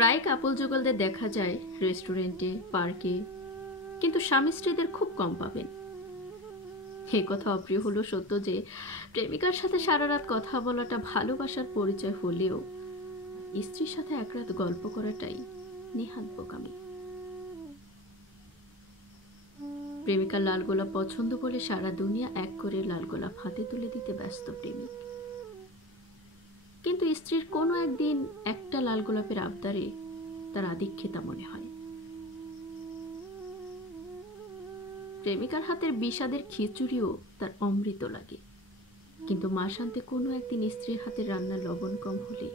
প্রায় কাপল যুগলদের দেখা যায় রেস্টুরেন্টে, পার্কে, কিন্তু স্বামী স্ত্রীদের খুব কম পাবেন। এই কথা অপ্রিয় হলো সত্য যে প্রেমিকার সাথে সারা রাত কথা বলাটা ভালোবাসার পরিচয় হলেও স্ত্রীর সাথে এক রাত গল্প করাটাই নেহাত বোকামি। প্রেমিকার লাল গোলাপ পছন্দ বলে সারা দুনিয়া এক করে লাল গোলাপ হাতে তুলে দিতে ব্যস্ত প্রেমিক, কিন্তু স্ত্রীর কোনো একদিন একটা লাল গোলাপের আবদারে তার আধিক্যতা মনে হয়। প্রেমিকার হাতের বিষাদের খিচুড়িও তার অমৃত লাগে, কিন্তু মাসান্তে কোনো একদিন স্ত্রীর হাতের রান্নার লবণ কম হলে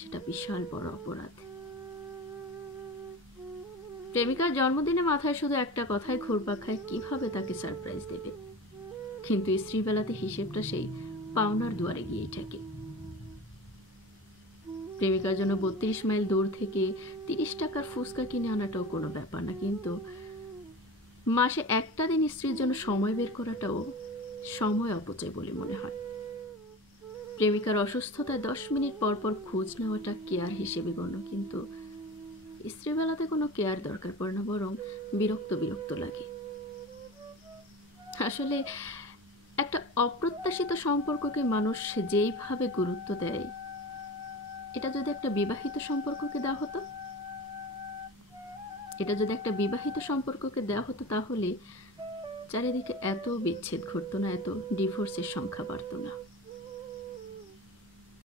সেটা বিশাল বড় অপরাধ। প্রেমিকার জন্মদিনে মাথায় শুধু একটা কথাই ঘুরপাক খায়, কিভাবে তাকে সারপ্রাইজ দেবে, কিন্তু স্ত্রী বেলাতে হিসেবটা সেই পাওনার দুয়ারে গিয়ে ঠেকে। প্রেমিকার জন্য ৩২ মাইল দূর থেকে ৩০ টাকার ফুচকা কিনে আনাটাও কোনো ব্যাপার না, কিন্তু মাসে একটা দিন স্ত্রীর জন্য সময় বের করাটাও সময় অপচয় বলে মনে হয়। প্রেমিকার অসুস্থতায় 10 মিনিট পর পর খোঁজ নেওয়াটা কেয়ার হিসেবে গণ্য, কিন্তু স্ত্রী বেলাতে কোনো কেয়ার দরকার পড়ে না, বরং বিরক্ত বিরক্ত লাগে। আসলে একটা অপ্রত্যাশিত সম্পর্ককে মানুষ যেইভাবে গুরুত্ব দেয়, এটা যদি একটা বিবাহিত সম্পর্ককে দেওয়া হতো, তাহলে চারিদিকে এত বিচ্ছেদ ঘটতো না, এত ডিভোর্সের সংখ্যা বাড়তো না।